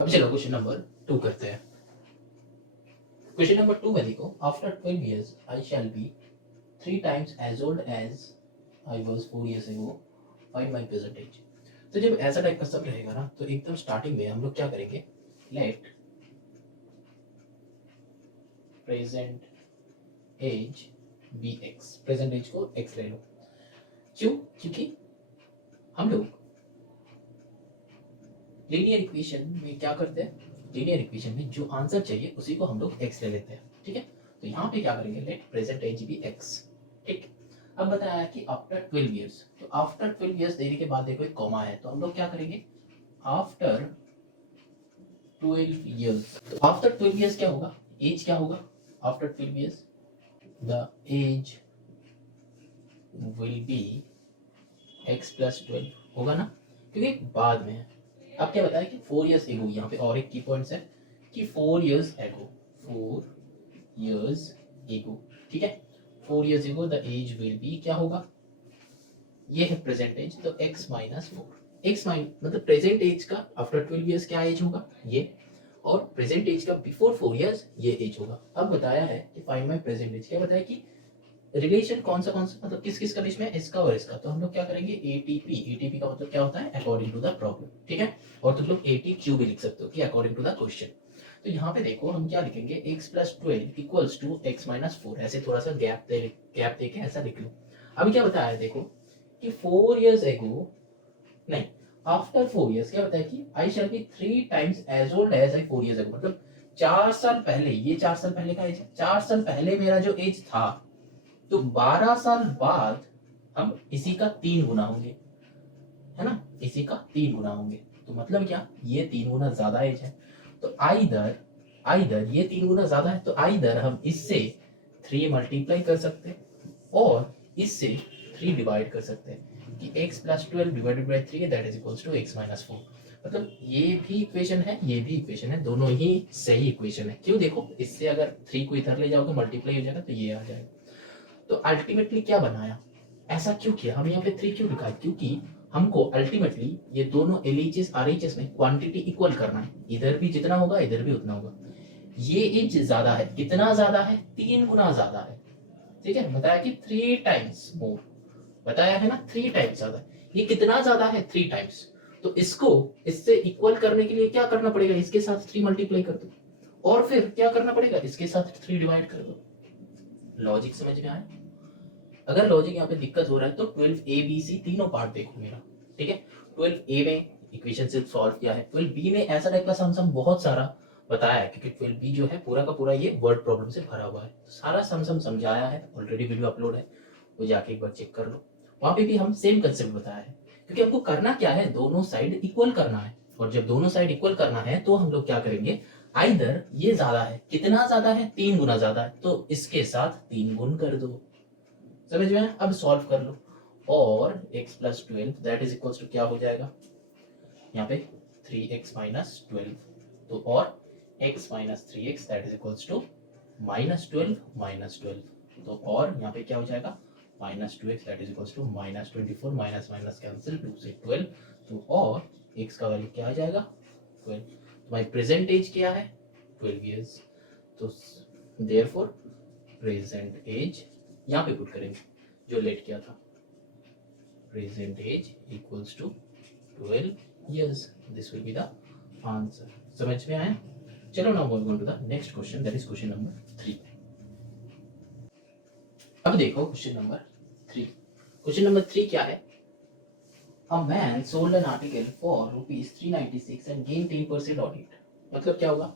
अब चलो question number 2 करते हैं। क्वेश्चन नंबर 2 में देखो, after 12 years I shall be 3 times as old as I was 4 years ago, find my present age। तो जब ऐसा टाइप का सब रहेगा ना, तो एकदम स्टार्टिंग में हम लोग क्या करेंगे, let present age be X, present age को एक्स ले लो। क्यों? क्योंकि हम लोग लीनियर इक्वेशन में क्या करते हैं, लीनियर इक्वेशन में जो आंसर चाहिए उसी को हम लोग एक्स ले लेते हैं। ठीक है, तो यहाँ पे क्या करेंगे, let present age be X. ठीक, अब बताया कि आफ्टर 12 इयर्स, तो आफ्टर 12 इयर्स देने के बाद देखो एक कॉमा है, तो हम लोग क्या करेंगे, आफ्टर 12 इयर्स। तो आफ्टर 12 इयर्स क्या होगा, एज क्या होगा, after 12 years the age will be X plus 12 होगा ना, क्योंकि बाद में है। अब क्या बताया कि 4 इयर्स एगो, यहाँ पे और एक की पॉइंट्स है कि 4 इयर्स एगो, 4 इयर्स एगो। ठीक है, 4 इयर्स एगो द एज विल बी क्या होगा, ये है प्रेजेंट एज, तो x माइनस 4। x मतलब प्रेजेंट एज का आफ्टर 12 इयर्स क्या एज होगा ये, और प्रेजेंट एज का बिफोर 4 इयर्स ये एज होगा। अब बताया है कि फाइंड माय प्रेजेंट एज, क्या बताया कि रिलेशन कौन सा मतलब किस किस का बीच में, इसका और इसका। तो हम लोग क्या करेंगे, एटीपी, एटीपी का मतलब क्या होता है, अकॉर्डिंग टू द प्रॉब्लम। ठीक है, और तुम लोग एटीक्यू भी लिख सकते हो कि अकॉर्डिंग टू द क्वेश्चन। तो यहाँ पे देखो हम क्या लिखेंगे, x plus 12 equals to x minus 4, ऐसे थोड़ा सा गैप दे के ऐसा लिख लो। अभी क्या बताया है देखो कि 4 इयर्स एगो, नहीं, आफ्टर 4 इयर्स क्या बताया कि I shall be 3 times as old as I 4 years ago, मतलब 4 साल पहले, ये 4 साल पहले का एज है, 4 साल पहले मेरा जो एज था, तो 12 साल बाद हम इसी का 3 गुना होंगे, है ना, इसी का 3 गुना होंगे। तो मतलब क्या, ये 3 गुना ज्यादा एज है, तो आइदर ये 3 गुना ज्यादा है, तो आइदर हम इससे 3 मल्टीप्लाई कर सकते हैं और इससे 3 डिवाइड कर सकते हैं कि x plus 12 divided by 3 that is equals to x minus 4। मतलब ये भी इक्वेशन है, ये भी इक्वेशन है, दोनों ही सही इक्वेशन है। क्यों, देखो इससे अगर 3 को इधर ले जाओगे मल्टीप्लाई हो जाएगा, तो ये आ जाएगा। तो अल्टीमेटली क्या बनाया, ऐसा क्यों किया, हम यहाँ पे 3 क्यों लिखा है, क्योंकि हमको अल्टीमेटली ये दोनों एलएचएस आरएचएस में क्वांटिटी इक्वल करना है, इधर भी जितना होगा इधर भी उतना होगा। ये इंच ज्यादा है, कितना ज्यादा है, 3 गुना ज्यादा है। ठीक है, बताया कि 3 टाइम्स मोर, बताया है ना, 3 टाइम्स ज्यादा। ये कितना ज्यादा है, 3 टाइम्स। तो इसको इससे इक्वल करने के लिए क्या करना पड़ेगा, इसके साथ 3 मल्टीप्लाई कर दो, और फिर क्या करना पड़ेगा, इसके साथ 3 डिवाइड कर दो। लॉजिक समझ में आया? अगर लॉजिक यहाँ पे दिक्कत हो रहा है तो 12 ए बी सी तीनों पार्ट देखो मेरा। ठीक है, 12 ए में इक्वेशन सिर्फ सॉल्व किया है, 12 बी में ऐसा टाइप का सम बहुत सारा बताया है, क्योंकि 12 बी जो है पूरा का पूरा ये वर्ड प्रॉब्लम से भरा हुआ है, तो सारा सम समझाया है, ऑलरेडी वीडियो अपलोड है, वो जाके एक बार चेक कर लो। वहां पे भी हम सेम कंसेप्ट बताया है, क्योंकि हमको करना क्या है, दोनों साइड इक्वल करना है, और जब दोनों साइड इक्वल करना है तो हम लोग क्या करेंगे, आइदर ये ज्यादा है, कितना ज्यादा है, 3 गुना ज्यादा है, तो इसके साथ 3 गुण कर दो। समझ में? अब सॉल्व कर लो, और x plus 12 that is equals to क्या हो जाएगा, यहाँ पे 3x माइनस 12, तो और x minus 3x that is equals to minus 12, तो और यहाँ पे क्या हो जाएगा, minus 2x that is equals to minus 24, minus minus cancel, 2 से 12, तो और x का वैल्यू क्या आ जाएगा, 12। तो माई प्रेजेंट एज क्या है, 12 इयर्स, तो देयरफॉर प्रेजेंट एज यहाँ पे पुट करेंगे जो लेट किया था, present age equals to 12 years, this will be the answer. समझ में आया? चलो now move on to the next question, that is question number 3। अब देखो क्वेश्चन नंबर 3। क्वेश्चन नंबर 3 क्या है, a man sold an article for rupees 396 and gain 10% on it. मतलब क्या होगा,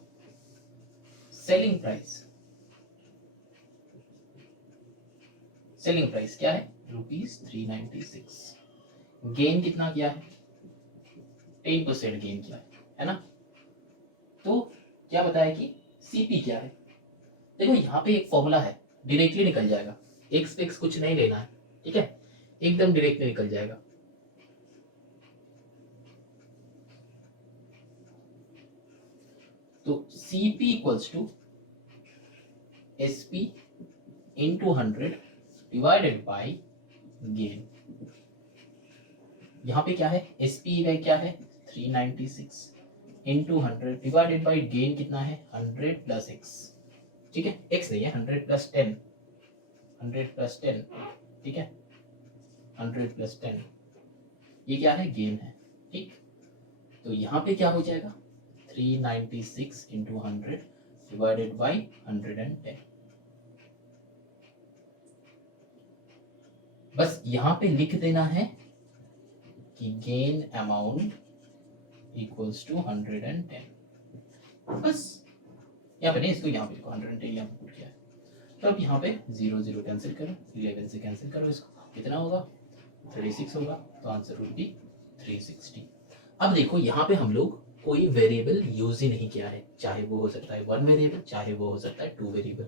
सेलिंग प्राइस क्या है, ₹396। गेन कितना किया है? 10% गेन किया है ना? तो क्या बताया कि सीपी क्या है? देखो यहाँ पे एक फॉर्मूला है, डायरेक्टली निकल जाएगा, एक्स एक्स कुछ नहीं लेना है, ठीक है, एकदम डायरेक्टली निकल जाएगा। तो CP equals to SP into 100 divided by gain. यहाँ पे क्या है? SP का क्या है? 396 इंटू 100 डिवाइडेड बाई गेन कितना है? 100 प्लस x, ठीक है, x नहीं है, 100 प्लस 10, 100 प्लस 10, ठीक है, 100 प्लस 10, ये क्या है? गेन है, ठीक। तो यहाँ पे क्या हो जाएगा? 396 इंटू 100 डिवाइडेड बाई 110। बस यहाँ पे लिख देना है कि गेन अमाउंट इक्वल्स टू 110, बस यहाँ पे नहीं, इसको यहाँ पे लिखो, 110 यहाँ पे पुट किया है। तो अब यहाँ पे 0 0 कैंसिल करो, 11 से कैंसिल करो, इसको कितना होगा? 36 होगा, तो आंसर वुड बी 360। अब देखो यहाँ पे हम लोग कोई वेरिएबल यूज ही नहीं किया है, चाहे वो हो सकता है 1 वेरिएबल, चाहे वो हो सकता है 2 वेरिएबल,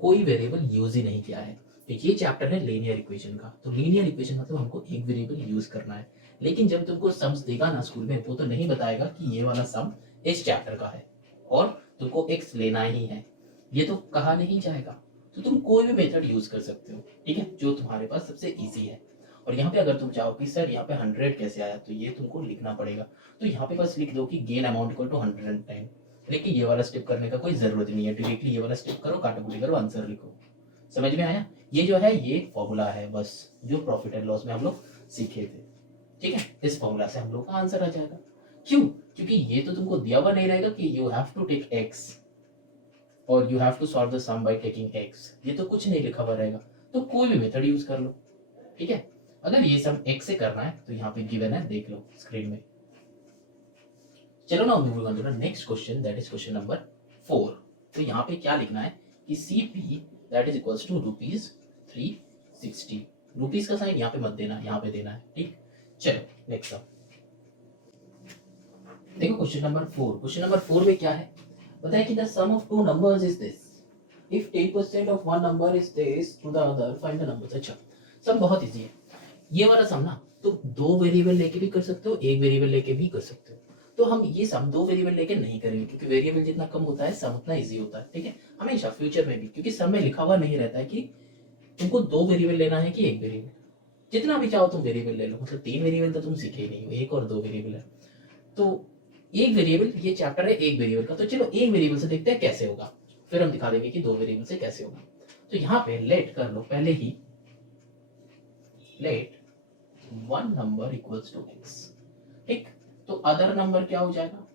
कोई वेरिएबल यूज ही नहीं किया है। तो ये चैप्टर है लीनियर इक्वेशन का। तो लीनियर इक्वेशन मतलब हमको एक वेरिएबल यूज करना है, लेकिन जब तुमको सम्स देगा ना स्कूल में, वो तो नहीं बताएगा कि ये वाला सम इस चैप्टर का है और तुमको एक्स लेना ही है, ये तो कहा नहीं जाएगा। तो तुम कोई भी मेथड यूज कर सकते हो, ठीक है, जो तुम्हारे पास सबसे इजी है। और यहाँ पे अगर तुम चाहो कि सर यहाँ पे 100 कैसे आया, तो ये तुमको लिखना पड़ेगा। तो यहाँ पे बस लिख दो कि गेन अमाउंट इक्वल टू 110, लेकिन ये वाला स्टेप करने का कोई जरूरत नहीं है, डायरेक्टली ये वाला स्टेप करो, काटाकुटी करो, आंसर लिखो। समझ में आया? ये जो है ये फॉर्मूला है बस, जो प्रॉफिट एंड लॉस में हम लोग सीखे थे, ठीक है, इस फॉर्मूला से हम लोग का आंसर आ जाएगा। क्यों? क्योंकि ये तो तुमको दिया हुआ नहीं रहेगा कि you have to take X और you have to solve the sum by taking X, ये तो कुछ नहीं लिखा हुआ रहेगा। तो कोई भी मेथड यूज कर लो, ठीक है। अगर ये सम एक्स से करना है तो यहाँ पे गिवन है, देख लो स्क्रीन में। चलो ना moving on to the next question, that is question number 4। तो यहाँ पे क्या लिखना है कि CP that is equals to ₹360। Rupees का साइन यहाँ पे मत देना, यहाँ पे देना है, ठीक। चलो नेक्स्ट सम देखो, क्वेश्चन नंबर 4। क्वेश्चन नंबर 4 में क्या है बताया कि the sum of two numbers is this, if 10% of one number is this to the other find the numbers. अच्छा, सम बहुत इजी है ये वाला सम ना, तो दो वेरिएबल लेके भी कर सकते हो, एक वेरिएबल लेके भी कर सकते हो। तो हम ये सम दो वेरिएबल लेके नहीं करेंगे, क्योंकि वेरिएबल जितना कम होता है सम उतना इजी होता है, ठीक है, हमेशा फ्यूचर में भी, क्योंकि सम में लिखा हुआ नहीं रहता है कि तुमको दो वेरिएबल लेना है कि एक वेरिएबल। जितना भी चाहो तुम वेरिएबल ले लो, मतलब 3 वेरिएबल तो तुम सीखे ही नहीं हो, एक और 2 वेरिएबल है। तो एक वेरिएबल, ये चैप्टर है एक वेरिएबल का, तो चलो एक वेरिएबल से देखते हैं कैसे होगा, फिर हम दिखा देंगे कि दो वेरिएबल से कैसे होगा। तो यहाँ पे लेट कर लो पहले ही, let one number equals to X, ठीक। तो अदर नंबर क्या हो जाएगा?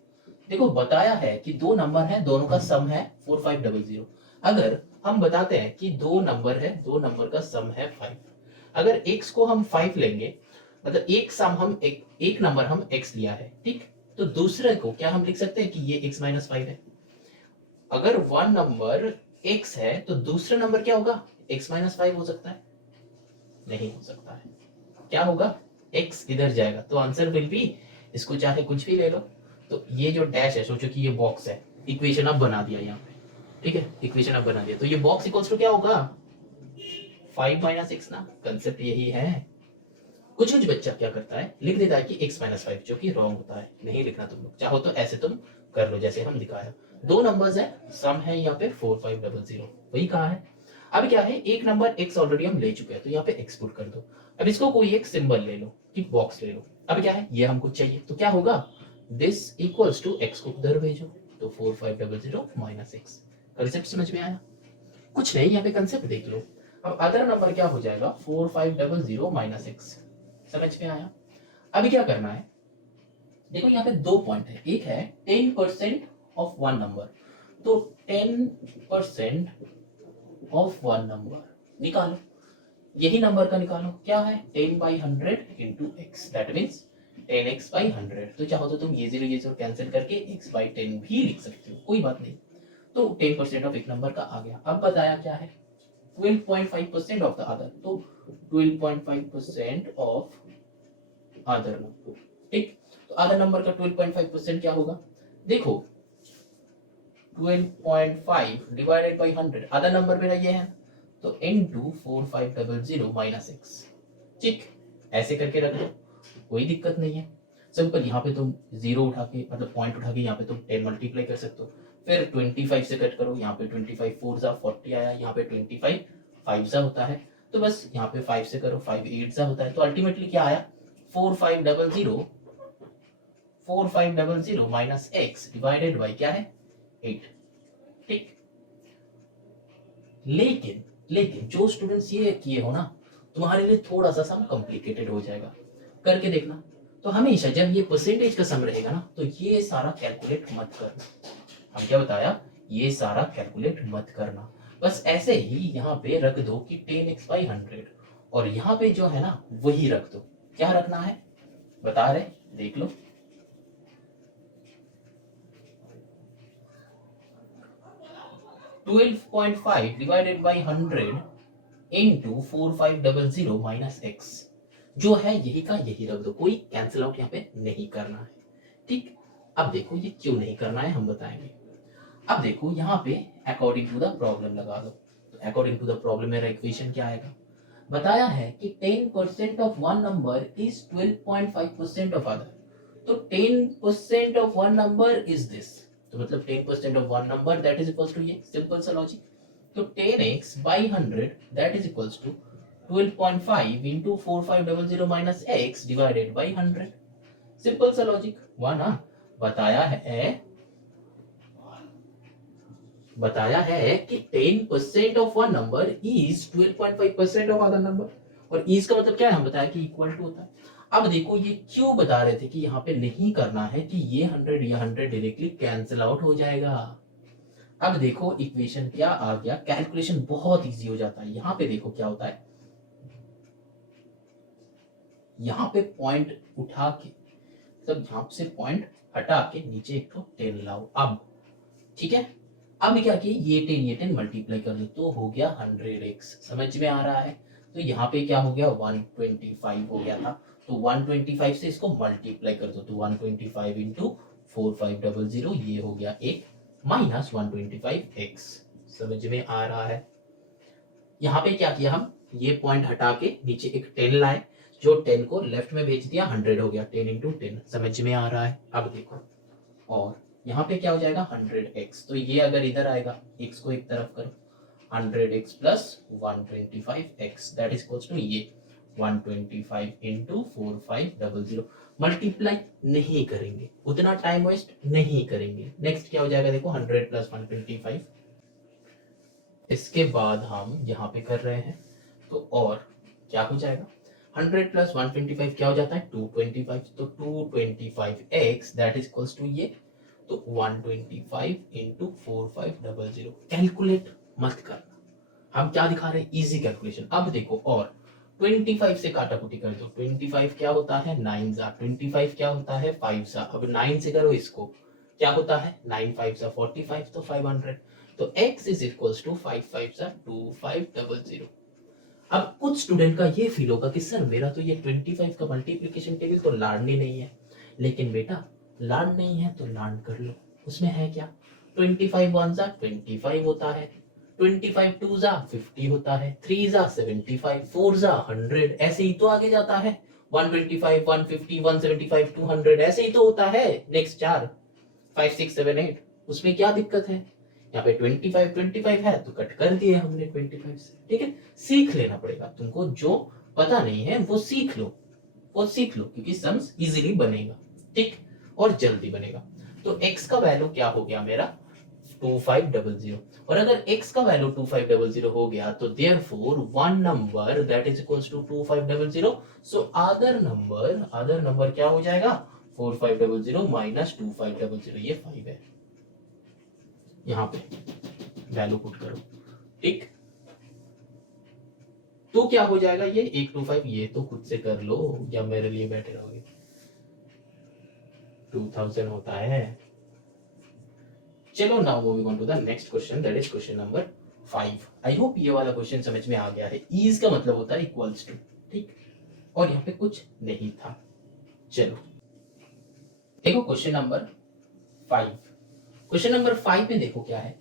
देखो बताया है कि दो नंबर है, दोनों का सम है 4500। अगर हम बताते हैं कि दो नंबर है, दो नंबर का सम है 5, अगर x को हम 5 लेंगे, मतलब एक सम हम एक नंबर हम x लिया है, ठीक, तो दूसरे को क्या हम लिख सकते हैं कि ये x माइनस 5 है। अगर वन नंबर x है तो दूसरा नंबर क्या होगा? x माइनस 5 हो सकता है? नहीं हो सकता है। क्या होगा? x इधर जाएगा, तो आंसर विल बी, इसको चाहे कुछ भी ले लो, तो ये जो डैश है, सोचो कि ये बॉक्स है, इक्वेशन अब बना दिया यहाँ पे, ठीक है, इक्वेशन अब बना दिया, तो ये बॉक्स इक्वल्स टू क्या होगा? 5 माइनस एक्स ना, कंसेप्ट यही है। कुछ कुछ बच्चा क्या करता है, लिख देता है कि x माइनस 5, जो कि रॉन्ग होता है, नहीं लिखना तुम लोग, चाहो तो ऐसे तुम कर लो जैसे हम दिखाया। दो नंबर्स है, सम है यहाँ पे 4500, वही कहा है। अब क्या है, एक नंबर x ऑलरेडी हम ले चुके हैं, तो यहाँ पे x पुट कर दो। अब इसको कोई एक सिंबल ले लो, ठीक, बॉक्स ले लो। अब क्या है, ये हमको चाहिए, तो क्या होगा? दिस इक्वल्स टू x को उधर भेजो, तो 4500 माइनस x। कंसेप्ट समझ में आया? कुछ नहीं, यहाँ पे कंसेप्ट देख लो। अब अदर नंबर क्या हो जाएगा? 4500 माइनस x। समझ में आया? अभी क्या करना है, देखो यहाँ पे दो पॉइंट है, एक है 10% ऑफ वन नंबर, तो 10% ऑफ वन नंबर निकालो, यही नंबर का निकालो, क्या है 10/100 into x, that means 10x/100। तो चाहो तो तुम ये जीरो कैंसिल करके x/10 भी लिख सकते हो, कोई बात नहीं। तो 10% ऑफ एक नंबर का आ गया। अब बताया क्या है, 12.5% ऑफ द अदर, तो 12.5% ऑफ अदर नंबर। ठीक, तो अदर नंबर का 12.5% क्या होगा, देखो 12.5 डिवाइडेड बाई 100, अदर नंबर मेरा ये है, तो इनटू 4500 माइनस एक्स। ठीक, ऐसे करके रख दो, कोई दिक्कत नहीं है। सिंपल, यहाँ पे तुम जीरो उठा के मतलब पॉइंट उठा के यहाँ पे तुम 10 मल्टीप्लाई कर सकते हो, फिर 25 से कट करो, यहाँ पे 25 4 जा 40 आया, यहाँ पे 25 5 जा होता है, तो बस यहाँ पे 5 से करो, 5 8 जा होता है, तो अल्टीमेटली क्या आया 4500 माइनस एक्स डिवाइडेड बाई क्या है 8। ठीक, लेकिन लेकिन जो स्टूडेंट्स ये किए हो ना, तुम्हारे लिए थोड़ा सा सम कॉम्प्लिकेटेड हो जाएगा, करके देखना। तो हमेशा जब ये परसेंटेज का सम रहेगा ना, तो ये सारा कैलकुलेट मत करना। हम क्या बताया, ये सारा कैलकुलेट मत करना, बस ऐसे ही यहाँ पे रख दो कि 10x/100, और यहाँ पे जो है ना वही रख दो। क्या रखना है बता रहे, देख लो, 12.5 divided by 100 into 4500 minus x, जो है यही का यही रख दो, कोई कैंसिल आउट यहाँ पे नहीं करना है। ठीक, अब देखो ये क्यों नहीं करना है हम बताएंगे। अब देखो यहाँ पे अकॉर्डिंग टू द प्रॉब्लम लगा दो, तो अकॉर्डिंग टू द प्रॉब्लम मेरा इक्वेशन क्या आएगा, बताया है कि 10% of one number is 12.5% of other, तो 10% of one number is this, तो मतलब 10% of one number that is equals to ये, सिंपल सा लॉजिक। तो 10x/100 that is equals to 12.5 into 4500 minus X divided by 100, simple सा logic हुआ ना। बताया है कि 10% of one number is 12.5% of other number, और इज का मतलब क्या है हम बताया कि इक्वल टू होता है। अब देखो ये क्यों बता रहे थे कि यहाँ पे नहीं करना है, कि ये 100 या 100 डायरेक्टली कैंसिल आउट हो जाएगा। अब देखो इक्वेशन क्या आ गया, कैलकुलेशन बहुत इजी हो जाता है। यहाँ पे देखो क्या होता है, यहाँ पे पॉइंट उठा के, मतलब यहाँ से पॉइंट हटा के नीचे एक तो 10 लाओ। अब ठीक है, अब क्या किया, ये 10 मल्टीप्लाई कर दो, तो हो गया 100x, समझ में आ रहा है। तो यहाँ पे क्या हो गया 125 हो गया था, तो 125 से इसको मल्टीप्लाई कर दो, तो 125 इंटू 4500 ये हो गया एक, माइनस 125x, समझ में आ रहा है। यहाँ पे क्या किया हम, ये पॉइंट हटा के नीचे एक 10 लाए, जो 10 को लेफ्ट में भेज दिया, 100 हो गया, 10 इंटू 10, समझ में आ रहा है। अब देखो, और यहाँ पे क्या हो जाएगा 100x, तो ये अगर इधर आएगा x को एक तरफ करो, 100x plus 125x that is equals to ये 125 इंटू 4500, मल्टीप्लाई नहीं करेंगे, उतना टाइम वेस्ट नहीं करेंगे। नेक्स्ट क्या हो जाएगा देखो 100 प्लस 125, इसके बाद हम यहाँ पे कर रहे हैं, तो और क्या हो जाएगा 100 प्लस 125 क्या हो जाता है 225, तो 225x that is equals to ये, तो 125 इंटू 4500, कैलकुलेट मत करना, हम क्या दिखा रहे हैं इजी कैलकुलेशन। अब देखो, और 25 से काटाकुटी कर दो, 25 क्या होता है 9 जा, 25 क्या होता है 5 जा, अब 9 से करो इसको, क्या होता है 9 5 जा 45, तो 500, तो x इज इक्वल्स टू 5 5 जा 2500। अब कुछ स्टूडेंट का ये फील होगा कि सर मेरा तो ये 25 का मल्टीप्लिकेशन टेबल तो लाड़ने नहीं है, लेकिन बेटा लाड नहीं है तो लाड कर लो, उसमें है क्या, 25 वन जा 25 होता है, 25 टू जा 50 होता है, 3 जा 75, 4 जा 100, ऐसे ही तो आगे जाता है, 125 150 175 200 ऐसे ही तो होता है। नेक्स्ट 4 5 6 7 8, उसमें क्या दिक्कत है, यहाँ पे 25 है तो कट कर दिए हमने 25 से। ठीक है, सीख लेना पड़ेगा तुमको, जो पता नहीं है वो सीख लो, क्योंकि सम्स इजीली बनेगा, ठीक, और जल्दी बनेगा। तो x का वैल्यू क्या हो गया मेरा 2500, और अगर x का वैल्यू 2500 हो गया तो therefore one number that is equals to 2500, so other number क्या हो जाएगा 4500 माइनस 2500, ये 5 है, यहाँ पे वैल्यू पुट करो, ठीक, तो क्या हो जाएगा ये 825, ये तो खुद से कर लो या मेरे लिए बैठे रहोगे, 2000 होता है। चलो now moving on to the next question, that is question number 5। I hope ये वाला क्वेश्चन समझ में आ गया है। इज का मतलब होता है इक्वल्स टू, ठीक, और यहाँ पे कुछ नहीं था। चलो देखो क्वेश्चन नंबर 5। क्वेश्चन नंबर 5 में देखो क्या है,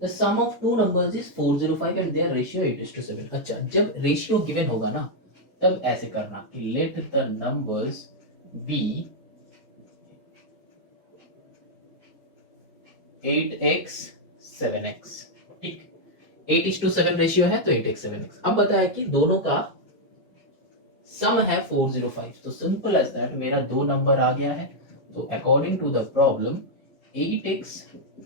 the sum of two numbers is 405 and their ratio 8:7। अच्छा, जब रेशियो गिवन होगा ना तब ऐसे करना कि let the numbers B 8x 7x, ठीक, 8:7 रेशियो है तो 8x 7x। अब बताया कि दोनों का सम है 405, तो सिंपल एज दैट मेरा दो नंबर आ गया है, तो according to the problem 8x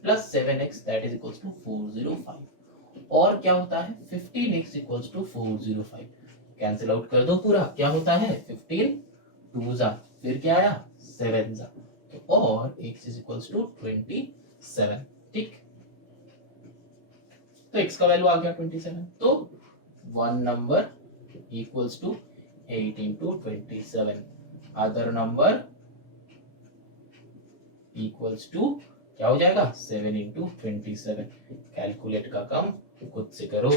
plus 7x that is equals to 405। और क्या होता है 15x equals to 405, cancel out कर दो पूरा, क्या होता है 15 2 जा, फिर क्या आया 7 जा, तो और x इज इक्वल्स टू 27, ठीक, तो x का वैल्यू आ गया 27, तो one number equals to 8 into 27, other number equals to क्या हो जाएगा 7 into 27। कैलकुलेट का काम खुद से करो।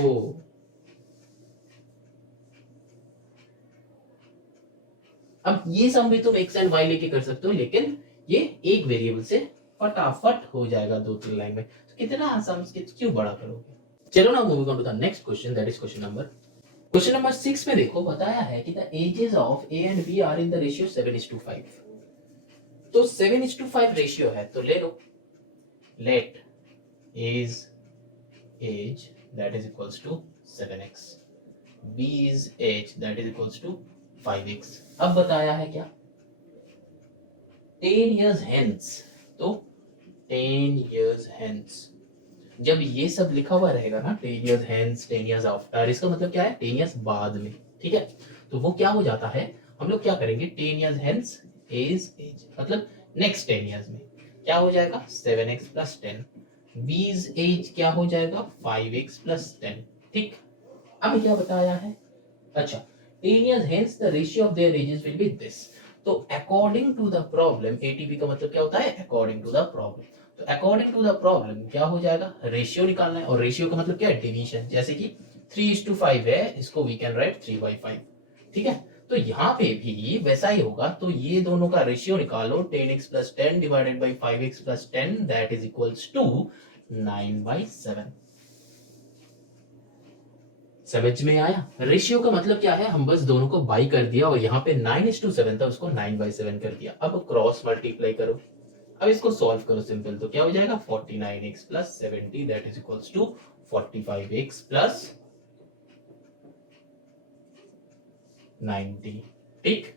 अब ये सम भी तुम x एंड y लेके कर सकते हो, लेकिन ये एक वेरिएबल से फटाफट हो जाएगा 2-3 लाइन में, तो कितना सम्स क्यों बड़ा करोगे। चलो ना moving on to the next question, that is question number 6 में देखो बताया है कि the ages of A and B are in the ratio 7:5। तो 7:5 रेशियो है, तो ले लो let age that is equals to 7x, b is age that is equals to 5x। अब बताया है क्या 10 years hence, तो 10 years hence जब ये सब लिखा हुआ रहेगा ना 10 years hence 10 years after, इसका मतलब क्या है 10 years बाद में, ठीक है, तो वो क्या हो जाता है, हम लोग क्या करेंगे 10 years hence is age, मतलब नेक्स्ट 10 years में क्या हो जाएगा 7x plus 10, b's age क्या हो जाएगा 5x plus 10, ठीक। अब क्या बताया है, अच्छा 10 years hence the ratio of their ages will be this, तो according to the problem, ATP का मतलब क्या होता है अकॉर्डिंग टू द प्रॉब्लम, तो अकॉर्डिंग टू द प्रॉब्लम क्या हो जाएगा रेशियो निकालना है, और रेशियो का मतलब क्या है डिवीजन, जैसे कि 3:5 है, इसको वी कैन राइट 3/5, ठीक है, तो यहाँ पे भी वैसा ही होगा, तो ये दोनों का रेशियो निकालो 10x plus 10 divided by 5x plus 10 that is equals to 9/7। समझ में आया, रेशियो का मतलब क्या है, हम बस दोनों को बाई कर दिया और यहाँ पे 9:7 था उसको 9/7 कर दिया। अब क्रॉस मल्टीप्लाई करो, अब इसको सॉल्व करो सिंपल, तो क्या हो जाएगा 49x plus 70 that is equals to 45x plus 90, ठीक,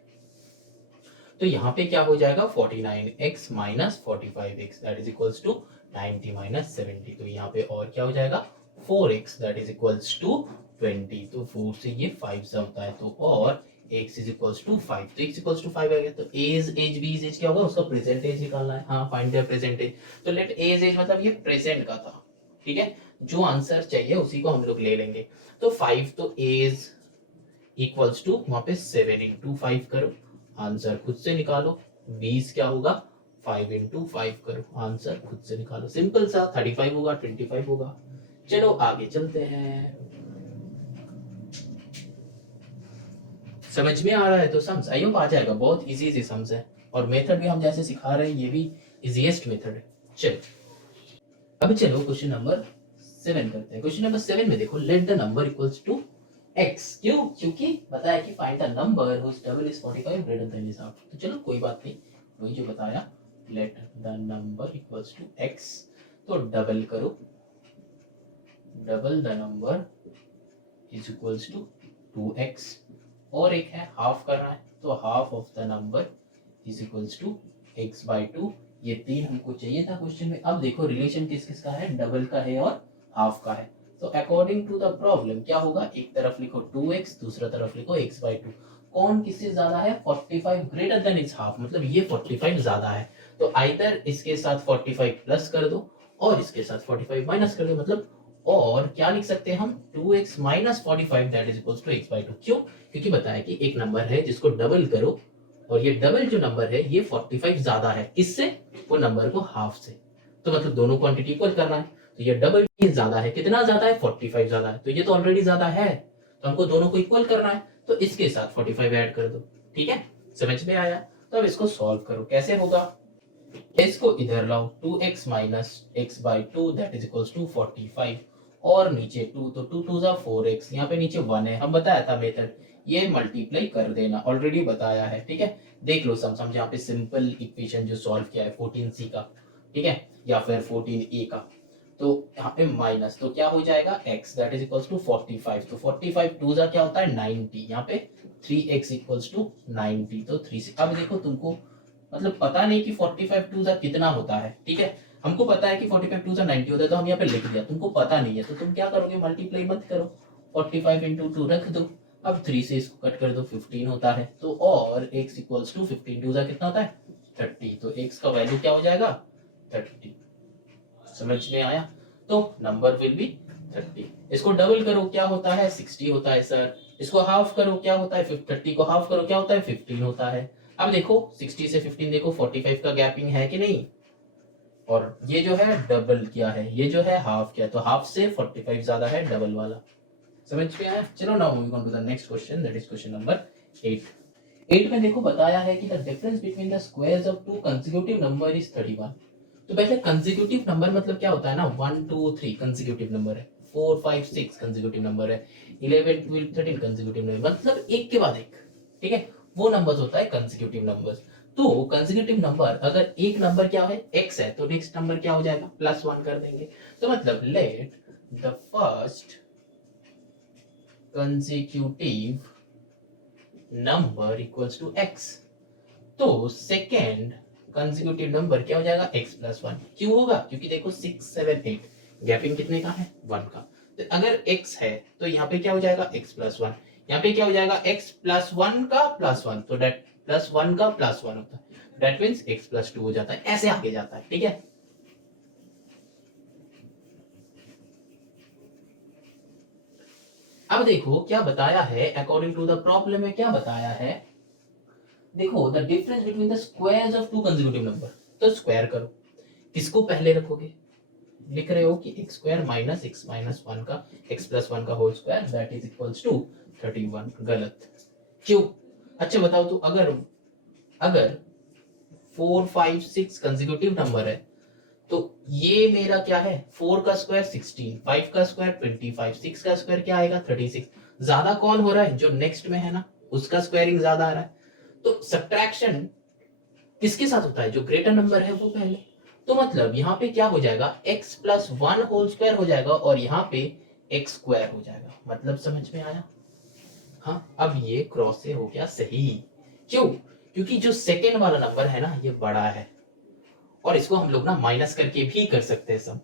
तो यहाँ पे क्या हो जाएगा 49x minus 45x that is equals to 90 minus 70, तो यहाँ पे और क्या हो जाएगा 4x that is equals to 20, तो 4 से ये 5 से होता है, तो और x is equals to 5, तो x equals to 5 आ गया, तो एज एज बी एज क्या होगा उसका प्रेजेंट एज निकालना है, हाँ फाइंड द प्रेजेंट एज, तो लेट एज एज मतलब ये प्रेजेंट का था, ठीक है, जो आंसर चाहिए उसी को हम लोग ले लेंगे, तो 5 तो एज इक्वल्स टू वहां पे 7 into 5 करो, आंसर खुद से निकालो, 20 क्या होगा 5 into 5 करो, आंसर खुद से निकालो, सिंपल सा 35 होगा 25 होगा। चलो आगे चलते हैं, समझ में आ रहा है तो सम्स आई होप आ जाएगा, बहुत इजी इजी सम्स है, और मेथड भी हम जैसे सिखा रहे हैं ये भी इजीएस्ट मेथड है। चलो अब चलो क्वेश्चन नंबर 7 करते हैं। क्वेश्चन नंबर 7 में देखो let the number equals to x, क्यों, क्योंकि बताया कि find the number whose double is 45 greater than is half, तो चलो कोई बात नहीं, वही जो बताया let the number equals to x, तो डबल करो, double the number is equals to 2x, और एक है हाफ करना है, तो half of the number is equals to x/2, ये तीन हमको चाहिए था क्वेश्चन में। अब देखो रिलेशन किस किस का है, डबल का है और हाफ का है, तो अकॉर्डिंग टू द प्रॉब्लम क्या होगा, एक तरफ लिखो 2x, दूसरा तरफ लिखो x/2, कौन किससे ज्यादा है 45 ग्रेटर देन इट्स हाफ, मतलब ये 45 ज्यादा है, तो आइदर इसके साथ 45 प्लस कर दो और इसके साथ 45 माइनस कर दो, मतलब और क्या लिख सकते हैं हम 2x minus 45 that is equals to x/2, क्यों, क्योंकि बताया कि एक नंबर है जिसको डबल करो और ये डबल जो नंबर है ये 45 ज्यादा है किससे, वो नंबर को हाफ से, तो मतलब दोनों क्वांटिटी इक्वल करना है, तो ये डबल ज्यादा है, कितना ज्यादा है 45 ज्यादा है, तो ये तो ऑलरेडी ज्यादा है, तो हमको दोनों को इक्वल करना है, तो इसके साथ 45 ऐड कर दो। ठीक है, समझ में आया। तो अब इसको सॉल्व करो, कैसे होगा, इसको इधर लाओ 2x minus x by two that is equals to 45 और नीचे 2 तो 2 2 4x, यहाँ पे नीचे 1 है, हम बताया था मेथड, ये मल्टीप्लाई कर देना, ऑलरेडी बताया है। ठीक है, देख लो सम यहाँ पे सिंपल इक्वेशन जो सॉल्व किया है 14c का, ठीक है, या फिर 14a का, तो यहाँ पे माइनस, तो क्या हो जाएगा x that is equals to 45, तो 45 2 क्या होता है 90, यहाँ पे 3x इक्वल्स टू 90, तो 3 से अब देखो तुमको मतलब पता नहीं कि 45 टू कितना होता है, ठीक है, हमको पता है कि 45 टू 90 होता है, तो हम यहाँ पे लिख दिया, तुमको पता नहीं है तो तुम क्या करोगे, मल्टीप्लाई मत करो, 45 इंटू 2 रख दो, अब 3 से इसको कट कर दो, 15 होता है, तो और x इक्वल्स टू 15 टू कितना होता है 30, तो x का वैल्यू क्या हो जाएगा 30, समझ में आया, तो नंबर विल बी 30, इसको डबल करो क्या होता है 60 होता है सर, इसको हाफ करो क्या होता है 30 को हाफ करो क्या होता है 15 होता है। अब देखो 60 से 15 देखो 45 का गैपिंग है कि नहीं, और ये जो है डबल क्या है, ये जो है हाफ क्या है, तो हाफ से 45 ज्यादा है डबल वाला, समझ में आया। चलो now moving on to the next question, that is question number 8 में देखो बताया है कि the difference between the squares of two consecutive number is 31। तो पहले कंसेक्यूटिव नंबर मतलब क्या होता है ना, 1 2 3 कंसेक्यूटिव नंबर है, 4 5 6 कंसेक्यूटिव नंबर है, 11 12 13 कंसेक्यूटिव नंबर, मतलब एक के बाद एक, ठीक है, वो नंबर्स होता है कंसेक्यूटिव नंबर्स। तो कंसेक्यूटिव नंबर अगर एक नंबर क्या है x है, तो नेक्स्ट नंबर क्या हो जाएगा +1 कर देंगे, तो मतलब let the first consecutive number equals to x, तो सेकेंड कंसेक्यूटिव नंबर क्या हो जाएगा x प्लस 1, क्यों होगा, क्योंकि देखो 6 7 8 गैपिंग कितने का है 1 का, तो अगर x है तो यहाँ पे क्या हो जाएगा x प्लस 1, यहाँ पे क्या हो जाएगा x प्लस 1 का प्लस 1, तो डेट प्लस 1 का प्लस 1 होता है, डेट मीन्स x प्लस 2 हो जाता है, ऐसे आगे जाता है। ठीक है, अब देखो क्या बताया है, अकॉर्डिंग टू द प्रॉब्लम में क्या बताया है, देखो the difference between the squares of two consecutive number, तो स्क्वायर करो, किसको पहले रखोगे, लिख रहे हो कि x square minus x minus 1 का x प्लस 1 का whole square that is equals to 31, गलत, क्यों, अच्छा बताओ तो अगर अगर 4 5 6 कंसेक्यूटिव नंबर है, तो ये मेरा क्या है 4 का स्क्वायर 16, 5 का स्क्वायर 25, 6 का स्क्वायर क्या आएगा 36, ज्यादा कौन हो रहा है जो नेक्स्ट में है ना, उसका स्क्वायरिंग ज्यादा आ रहा है, तो सब्ट्रैक्शन किसके साथ होता है, जो ग्रेटर नंबर है वो पहले, तो मतलब यहाँ पे क्या हो जाएगा x प्लस 1 होल स्क्वायर हो जाएगा और यहाँ पे x स्क्वायर हो जाएगा, मतलब समझ में आया। हाँ, अब ये क्रॉस से हो गया सही, क्यों, क्योंकि जो सेकेंड वाला नंबर है ना ये बड़ा है, और इसको हम लोग ना माइनस करके भी कर सकते हैं सम,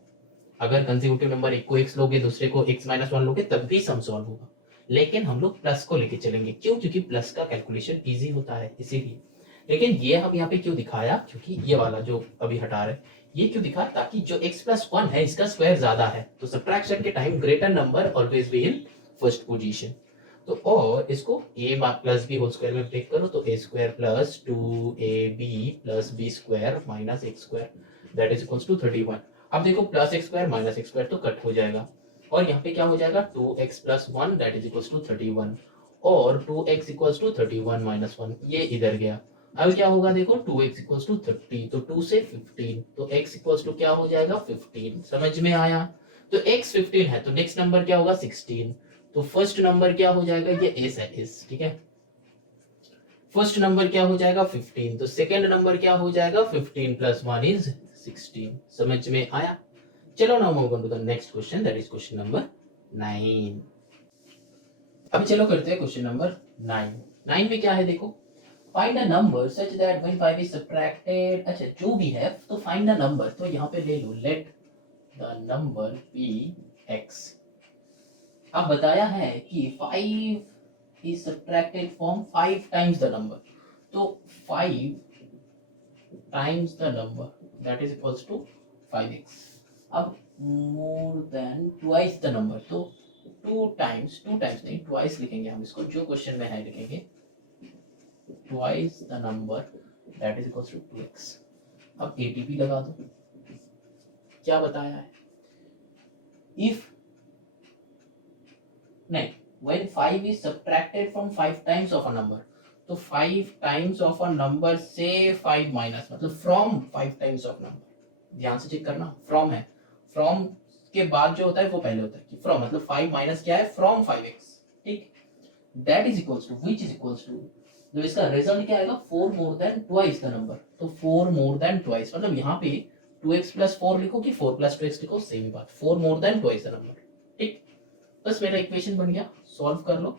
अगर कंसेक्यूटिव नंबर एक को x लोगे दूसरे को x माइनस 1 लोगे तब भी सम सॉल्व होगा, लेकिन हम लोग प्लस को लेके चलेंगे, क्यों, क्योंकि प्लस का कैलकुलेशन इजी होता है इसीलिए, लेकिन ये हम यहाँ पे क्यों दिखाया, क्योंकि ये वाला जो अभी हटा रहे ये क्यों दिखा, ताकि जो x प्लस 1 है इसका स्क्वायर ज्यादा है, तो सब्ट्रैक्शन के time greater number always be in first position, तो और इसको a plus b whole square में ब्रेक करो, तो a square plus 2ab plus b square minus x square that is equals to 31, अब देखो plus x square minus x square तो cut हो जाएगा, और यहाँ पे क्या हो जाएगा 2x plus 1 that is equals to 31, और 2x इक्वल्स टू 31 माइनस 1 ये इधर गया, अब क्या होगा देखो 2x इक्वल्स टू 30, तो 2 से 15, तो x इक्वल्स टू क्या हो जाएगा 15, समझ में आया, तो x 15 है तो नेक्स्ट नंबर क्या होगा 16, तो फर्स्ट नंबर क्या हो जाएगा, ये एस है एस, ठीक है, फर्स्ट नंबर क्या हो जाएगा 15, तो सेकंड नंबर क्या हो जाएगा 15 प्लस 1 इज 16, समझ में आया। चलो now move on to the next question, that is question number 9। अभी चलो करते हैं क्वेश्चन नंबर 9। 9 में क्या है देखो, find a number such that when 5 is subtracted, अच्छा जो भी है तो फाइंड अ नंबर, तो यहाँ पे ले लो let the number be x, अब बताया है कि 5 is subtracted from 5 times the number, तो 5 times the number that is equals to 5x, अब more than twice the number, तो 2 times नहीं twice लिखेंगे हम इसको, जो क्वेश्चन में है लिखेंगे twice the number that is equals to 2x, अब ATP लगा दो, क्या बताया है इफ नहीं, when 5 is subtracted from 5 times of a number, तो 5 times of a number से 5 माइनस मतलब from 5 times of number, ध्यान से चेक करना, from है, from के बाद जो होता है वो पहले होता है कि from मतलब 5 माइनस क्या है from 5x, ठीक, that is equals to which is equals to, तो इसका रिजल्ट क्या आएगा 4 more than twice the number, तो 4 more than twice मतलब यहाँ पे 2x plus 4 लिखो कि 4 plus 2x लिखो, सेम बात, 4 more than twice the number, ठीक, बस मेरा इक्वेशन बन गया, सॉल्व कर लो,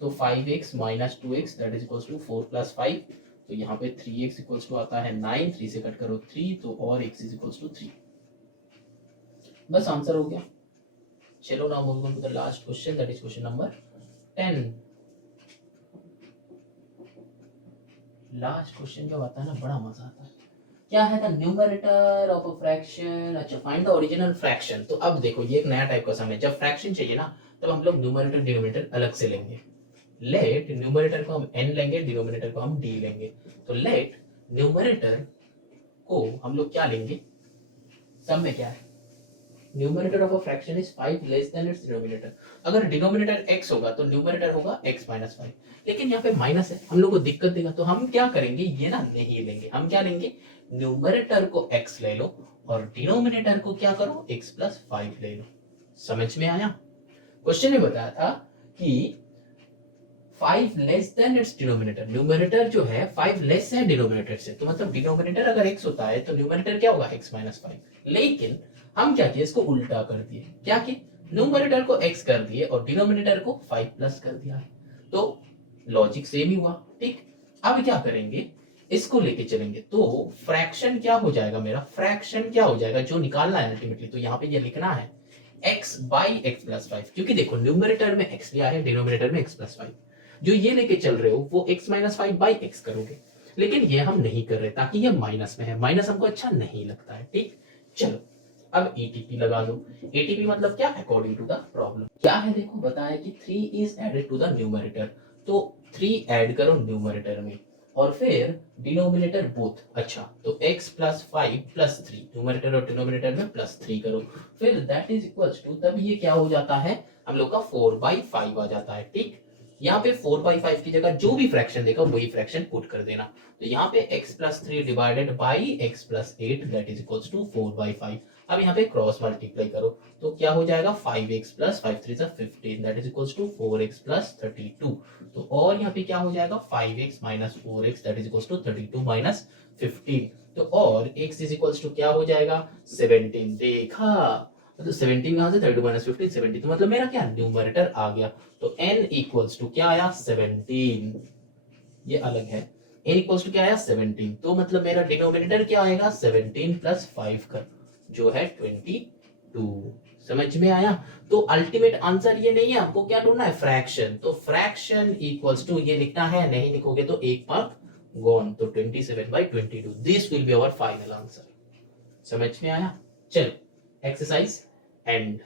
तो 5x minus 2x that is equals to 4 plus 5, तो यहाँ पे 3x इक्वल्स टू आता है 9, 3 से कट करो 3, तो और x इज इक्वल्स टू 3, बस आंसर हो गया। चलो now move on to the last question that is question number 10। Last question जो आता है ना बड़ा मजा आता है, क्या है the numerator of a fraction, अच्छा फाइंड द ओरिजिनल फ्रैक्शन। तो अब देखो ये एक नया टाइप का सम है, जब फ्रैक्शन चाहिए ना तब हम लोग न्यूमरेटर डिनोमिनेटर अलग से लेंगे, लेट न्यूमरेटर को हम n लेंगे, डिनोमिनेटर को हम d लेंगे, तो लेट न्यूमरेटर को हम लोग क्या लेंगे, सम में क्या है, numerator of a fraction is 5 less than it's denominator, अगर डिनोमिनेटर x होगा तो न्यूमरेटर होगा x माइनस 5, लेकिन यहाँ पे माइनस है, हम लोग को दिक्कत देगा, तो हम क्या करेंगे, ये ना नहीं लेंगे, हम क्या लेंगे, न्यूमरेटर को x ले लो और डिनोमिनेटर को क्या करो x प्लस 5 ले लो। समझ में आया, क्वेश्चन में बताया था कि 5 less than it's denominator, numerator जो है 5 लेस है डिनोमिनेटर से, तो मतलब डिनोमिनेटर अगर x होता है तो न्यूमरेटर क्या होगा x माइनस 5, लेकिन हम क्या किए, इसको उल्टा कर दिए, क्या किए, न्यूमरेटर को x कर दिए और डिनोमिनेटर को 5 प्लस कर दिया है, तो लॉजिक सेम ही हुआ, ठीक। अब क्या करेंगे, इसको लेके चलेंगे, तो फ्रैक्शन क्या हो जाएगा मेरा, फ्रैक्शन क्या हो जाएगा जो निकालना है अल्टीमेटली, तो यहाँ पे ये लिखना है x बाई एक्स प्लस 5, क्योंकि देखो न्यूमरेटर में x लिया है, डिनोमिनेटर में x प्लस 5, जो ये लेके चल रहे हो वो x माइनस 5 बाई एक्स करोगे, लेकिन ये हम नहीं कर रहे ताकि ये माइनस में है, माइनस हमको अच्छा नहीं लगता है, ठीक। चलो अब एटीपी लगा दो, एटीपी मतलब क्या, अकॉर्डिंग टू द प्रॉब्लम क्या है, देखो बताया कि 3 is added to the numerator, तो 3 ऐड करो न्यूमरेटर में और फिर डिनोमिनेटर बोथ, अच्छा तो x प्लस 5 प्लस 3, न्यूमरेटर और डिनोमिनेटर में प्लस 3 करो, फिर दैट इज इक्वल्स टू, तब ये क्या हो जाता है हम लोग का 4/5 आ जाता है, ठीक। यहाँ पे 4/5 की जगह जो भी फ्रैक्शन देगा वही फ्रैक्शन पुट कर देना, तो यहाँ पे x plus 3 divided by x plus 8 that is equals to 4/5, अब यहाँ पे क्रॉस मल्टीप्लाई करो तो क्या हो जाएगा 5x plus 5 3 15 that is equals to 4x plus 32, तो और यहाँ पे क्या हो जाएगा 5x minus 4x that is equals to 32 minus 15, तो और x इज इक्वल्स टू क्या हो जाएगा 17, देखा तो 17 कहां से 32 माइनस 15 17, तो मतलब मेरा क्या न्यूमरेटर आ गया, तो n इक्वल्स टू क्या आया 17, ये अलग है, n इक्वल्स टू क्या आया 17, तो मतलब मेरा डिनोमिनेटर क्या आएगा 17 प्लस 5 का जो है 22, समझ में आया। तो अल्टीमेट आंसर ये नहीं है, हमको क्या ढूंढना है फ्रैक्शन, तो फ्रैक्शन इक्वल्स टू ये लिखना है, नहीं लिखोगे तो एक मार्क गॉन, तो 27/22 this will be our final answer, समझ में आया। चलो एक्सरसाइज एंड